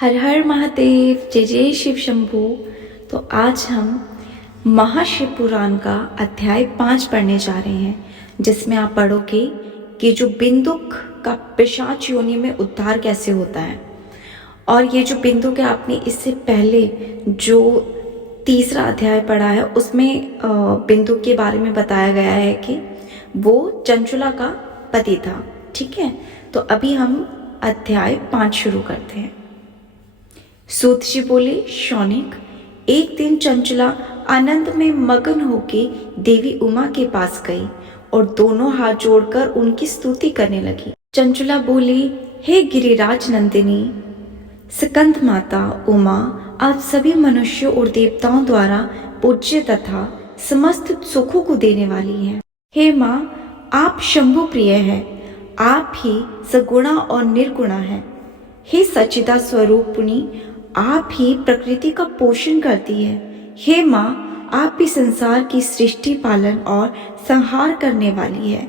हर हर महादेव, जय जय शिव शंभू। तो आज हम महाशिव पुराण का अध्याय 5 पढ़ने जा रहे हैं, जिसमें आप पढ़ोगे कि जो बिंदुक का पिशाच योनि में उद्धार कैसे होता है। और ये जो बिंदुक है, आपने इससे पहले जो तीसरा अध्याय पढ़ा है उसमें बिंदुक के बारे में बताया गया है कि वो चंचुला का पति था। ठीक है, तो अभी हम अध्याय 5 शुरू करते हैं। सूत जी बोले, शौनिक, एक दिन चंचला आनंद में मगन होके देवी उमा के पास गई और दोनों हाथ जोड़कर उनकी स्तुति करने लगी। चंचला बोली, हे गिरिराज नंदिनी स्कंद माता उमा, आप सभी मनुष्यों और देवताओं द्वारा पूज्य तथा समस्त सुखों को देने वाली हैं। हे माँ, आप शंभु प्रिय हैं, आप ही सगुणा और निर्गुणा हैं। हे सच्चिदा स्वरूपिणी, आप ही प्रकृति का पोषण करती है। हे माँ, आप ही संसार की सृष्टि, पालन और संहार करने वाली है।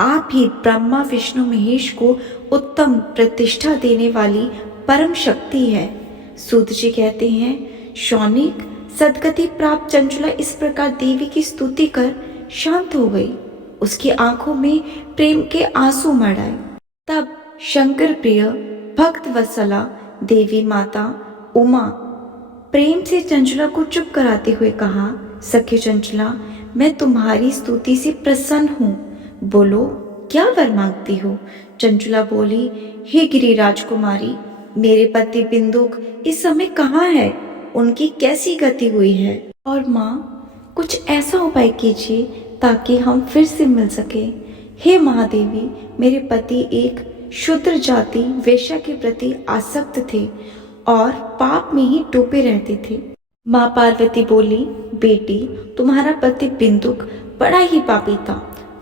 आप ही ब्रह्मा विष्णु महेश को उत्तम प्रतिष्ठा देने वाली परम शक्ति है। सूत जी कहते हैं, शौनिक, सदगति प्राप्त चंचला इस प्रकार देवी की स्तुति कर शांत हो गई। उसकी आंखों में प्रेम के आंसू मड़ आए। तब शंकर प्रिय भक्त वत्सला देवी माता उमा प्रेम से चंचला को चुप कराते हुए कहा, सखी चंचला, मैं तुम्हारी स्तुति से प्रसन्न हूँ। बोलो, क्या वर मांगती हो? चंचला बोली, हे गिरिराज कुमारी, मेरे पति बिंदुक इस समय कहाँ है? उनकी कैसी गति हुई है? और माँ, कुछ ऐसा उपाय कीजिए ताकि हम फिर से मिल सके। हे महादेवी, मेरे पति एक शूद्र जाति वेश्या के प्रति आसक्त थे और पाप में ही डूबे रहते थे। माँ पार्वती बोली, बेटी, तुम्हारा पति बिंदुक बड़ा ही पापी था।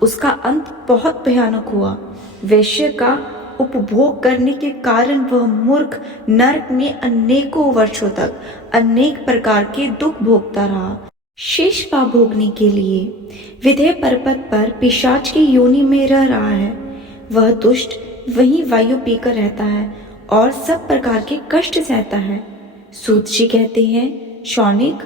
उसका अंत बहुत भयानक हुआ। वैश्य का उपभोग करने के कारण वह मूर्ख नरक में अनेकों वर्षों तक अनेक प्रकार के दुख भोगता रहा। शेष पाप भोगने के लिए विंध्य पर्वत पर पिशाच की योनि में रह रहा है। वह दुष्ट वहीं वायु पीकर रहता है और सब प्रकार के कष्ट सहता है। सूत जी कहते हैं, शौनिक,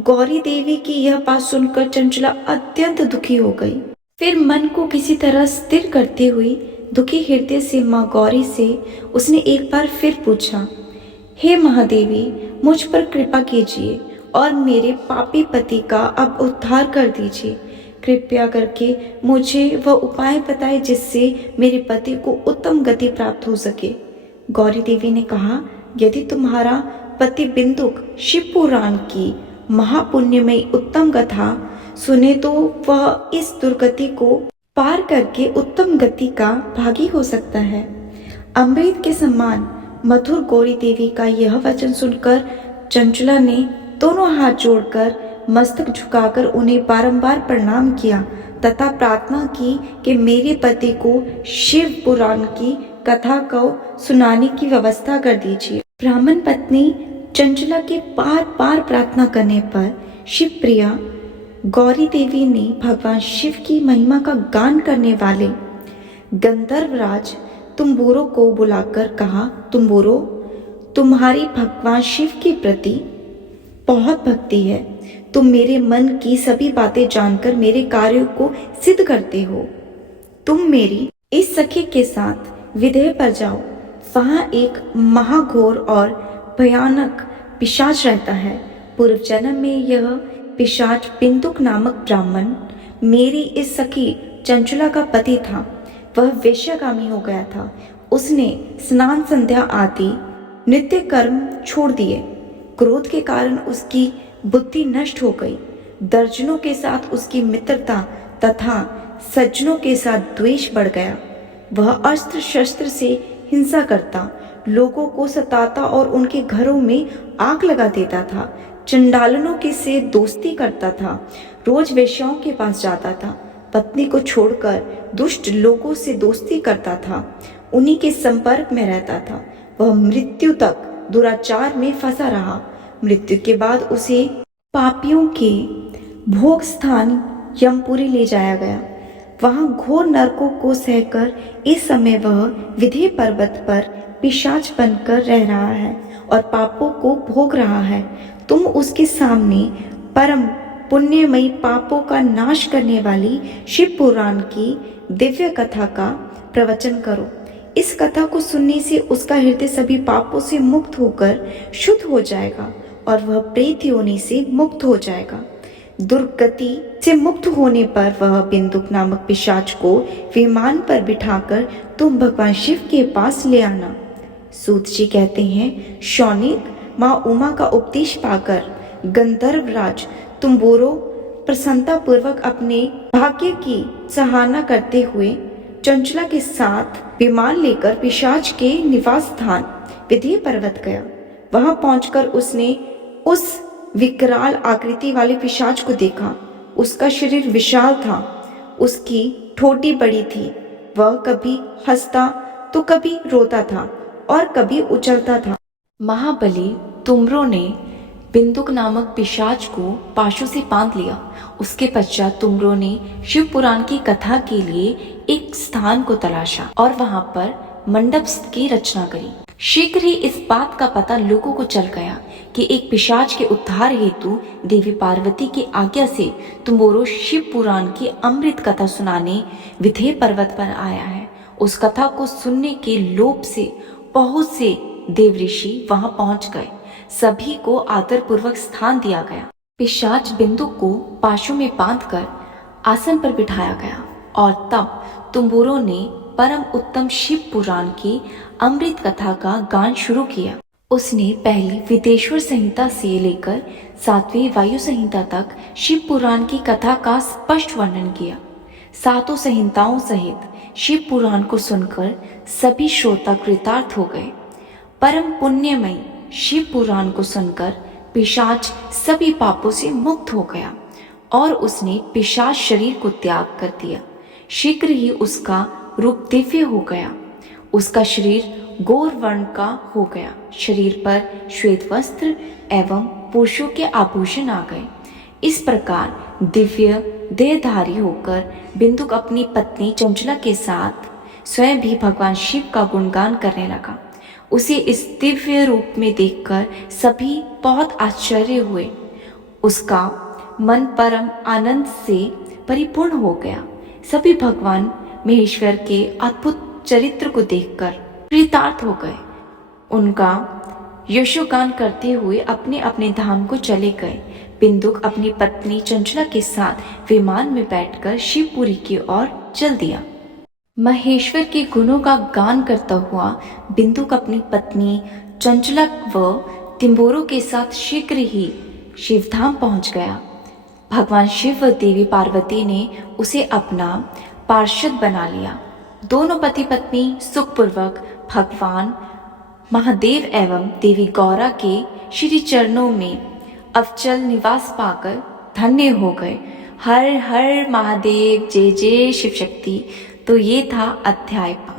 गौरी देवी की यह बात सुनकर चंचला अत्यंत दुखी हो गई। फिर मन को किसी तरह स्थिर करते हुए दुखी हृदय से माँ गौरी से उसने एक बार फिर पूछा, हे महादेवी, मुझ पर कृपा कीजिए और मेरे पापी पति का अब उद्धार कर दीजिए। कृपया करके मुझे वह उपाय बताए जिससे मेरे पति को उत्तम गति प्राप्त हो सके। गौरी देवी ने कहा, यदि तुम्हारा पति बिंदुक शिव पुराण की महापुण्यमयी उत्तम कथा सुने तो वह इस दुर्गति को पार करके उत्तम गति का भागी हो सकता है। अमृत के समान मधुर गौरी देवी का यह वचन सुनकर चंचला ने दोनों हाथ जोड़कर मस्तक झुकाकर उन्हें बारंबार प्रणाम किया तथा प्रार्थना की कि मेरे पति को शिव पुराण की कथा को सुनाने की व्यवस्था कर दीजिए। ब्राह्मण पत्नी चंचला के बार बार प्रार्थना करने पर शिव प्रिया गौरी देवी ने भगवान शिव की महिमा का गान करने वाले गंधर्वराज तुम्बुरो को बुलाकर कहा, तुम्बुरो, तुम्हारी भगवान शिव के प्रति बहुत भक्ति है। तुम मेरे मन की सभी बातें जानकर मेरे कार्यों को सिद्ध करते हो। तुम मेरी इस सखी के साथ विंध्य पर जाओ। वहाँ एक महाघोर और भयानक पिशाच रहता है। पूर्व जन्म में यह पिशाच बिंदुक नामक ब्राह्मण मेरी इस सखी चंचला का पति था। वह वेश्यागामी हो गया था। उसने स्नान संध्या आदि नित्य कर्म छोड़ दिए। क्रोध के कारण उसकी बुद्धि नष्ट हो गई। दर्जनों के साथ उसकी मित्रता तथा सज्जनों के साथ द्वेष बढ़ गया। वह अस्त्र शस्त्र से हिंसा करता, लोगों को सताता और उनके घरों में आग लगा देता था। चंडालनों के से दोस्ती करता था। रोज वेश्याओं के पास जाता था। पत्नी को छोड़कर दुष्ट लोगों से दोस्ती करता था। उन्हीं के संपर्क में रहता था। वह मृत्यु तक दुराचार में फंसा रहा। मृत्यु के बाद उसे पापियों के भोग स्थान यमपुरी ले जाया गया। वहां घोर नरकों को सहकर इस समय वह विंध्य पर्वत पर पिशाच बनकर रह रहा है और पापों को भोग रहा है, तुम उसके सामने परम पुण्यमयी पापों का नाश करने वाली शिव पुराण की दिव्य कथा का प्रवचन करो। इस कथा को सुनने से उसका हृदय सभी पापों से मुक्त होकर शुद्ध हो जाएगा और वह प्रेत योनि से मुक्त हो जाएगा। दुर्गति से मुक्त होने पर वह बिंदुक नामक पिशाच को विमान पर बिठाकर तुम भगवान शिव के पास ले आना। सूत जी कहते हैं, शौनिक, माँ उमा का उपदेश पाकर गंधर्वराज तुम्बोरो प्रसन्नता पूर्वक अपने भाग्य की सराहना करते हुए चंचला के साथ विमान लेकर पिशाच के निवास स्थान विंध्य पर्वत गया। वहां पहुंचकर उसने उस विकराल आकृति वाले पिशाच को देखा। उसका शरीर विशाल था, उसकी ठोड़ी बड़ी थी। वह कभी हंसता तो कभी रोता था और कभी उछलता था। महाबली तुम्बरो ने बिंदुक नामक पिशाच को पाशों से बांध लिया। उसके पश्चात तुम्बरो ने शिव पुराण की कथा के लिए एक स्थान को तलाशा और वहां पर मंडप की रचना करी। शीघ्र ही इस बात का पता लोगों को चल गया कि एक पिशाच के उद्धार हेतु देवी पार्वती की आज्ञा से तुम्बोरो शिव पुराण की अमृत कथा सुनाने विंध्य पर्वत पर आया है। उस कथा को सुनने के लोभ से बहुत से देव ऋषि वहां पहुंच गए। सभी को आदरपूर्वक स्थान दिया गया। पिशाच बिंदु को पाशों में बांधकर आसन पर बिठाया गया और तब तुम्बोरो ने परम उत्तम शिव पुराण की अमृत कथा का गान शुरू किया। उसने पहली विदेश्वर संहिता से लेकर 7वीं वायु संहिता तक शिव पुराण की कथा का स्पष्ट वर्णन किया। 7 संहिताओं सहित शिव पुराण को सुनकर सभी श्रोता कृतार्थ हो गए। परम पुण्यमयी शिव पुराण को सुनकर पिशाच सभी पापों से मुक्त हो गया और उसने पिशाच शरीर को त्याग कर दिया। शीघ्र ही उसका रूप दिव्य हो गया। उसका शरीर गौर वर्ण का हो गया। शरीर पर श्वेत वस्त्र एवं पुरुषों के आभूषण आ गए। इस प्रकार दिव्य देहधारी होकर बिंदुक अपनी पत्नी चंचला के साथ स्वयं भी भगवान शिव का गुणगान करने लगा। उसे इस दिव्य रूप में देखकर सभी बहुत आश्चर्य हुए। उसका मन परम आनंद से परिपूर्ण हो गया। सभी भगवान महेश्वर के अद्भुत चरित्र को देखकर कृतार्थ हो गए। उनका यशोगान करते हुए अपने अपने धाम को चले गए। बिंदुक अपनी पत्नी चंचला के साथ विमान में बैठकर शिवपुरी की ओर चल दिया। महेश्वर के गुणों का गान करता हुआ बिंदुक अपनी पत्नी चंचला व तिम्बोरो के साथ शीघ्र ही शिवधाम पहुंच गया। भगवान शिव व देवी पार्वती ने उसे अपना पार्षद बना लिया। दोनों पति पत्नी सुखपूर्वक भगवान महादेव एवं देवी गौरा के श्री चरणों में अवचल निवास पाकर धन्य हो गए। हर हर महादेव, जय जय शिव शक्ति। तो ये था अध्याय 5।